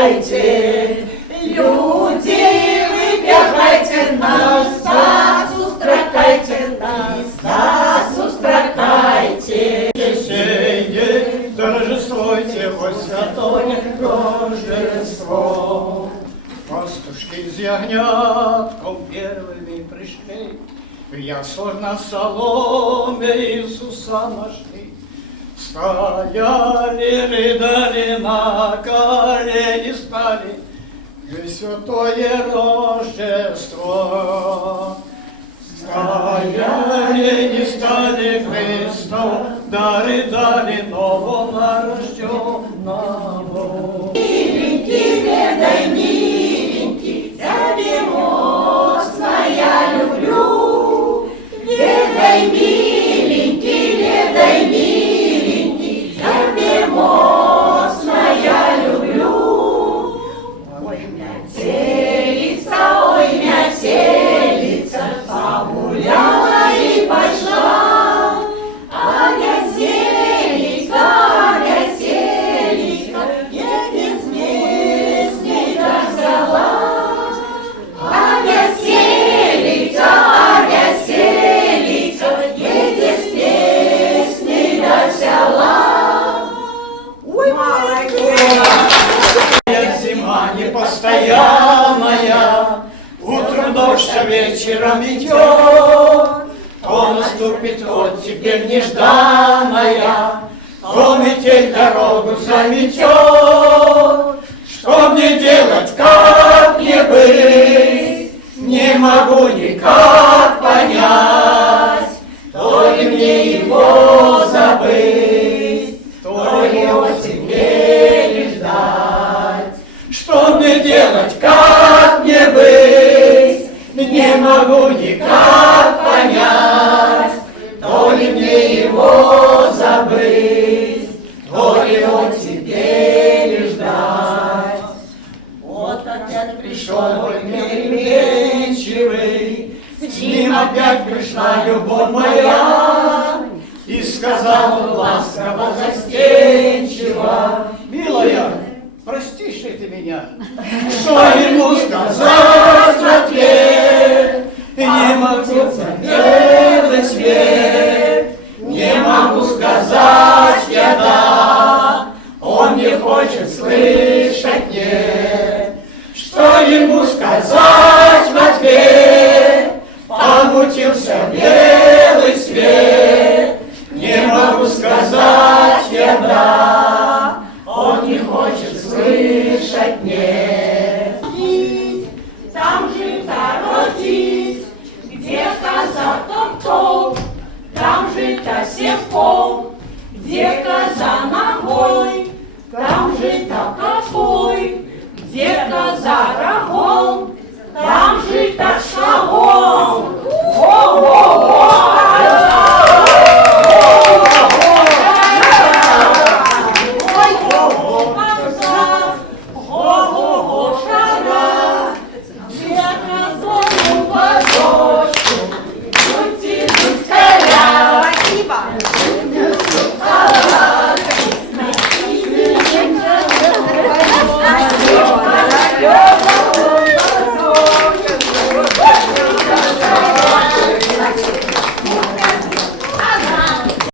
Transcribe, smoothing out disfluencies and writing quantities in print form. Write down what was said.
устракайте, люди, выбегайте на Стас, устракайте, на Стас, устракайте. Сей торжествуйте во святое Рождество. Пастушки с ягнятком первыми пришли, в яслах на соломе Иисуса нашли. Стояли, рыдали, на колени стали, же святое Рождество. Стояли, не стали Христов, да рыдали новонарожденному. Миленький, ведай, миленький, тебя моцно я люблю. Ведай, миленький, тебя моцно я люблю. Ой, метелица, погуляла и пошла. А метелица, едет с песней да взяла. А метелица, едет с песней да взяла. Ой, Зима непостоянная, утром дождь, а вечером идет. То наступит вот теперь нежданная, то метель дорогу заметет. Что мне делать, как мне быть, не могу никак понять. То ли мне его забыть, то ли его теперь ждать. Что мне делать, как мне быть, не могу никак понять. То ли мне его забыть, то ли он теперь ждать. Вот опять пришел мой переменчивый, с ним опять пришла любовь моя. И сказал он ласково, застенчиво: милая, простишь ли ты меня? Что ему сказать в ответ? Не могу понять.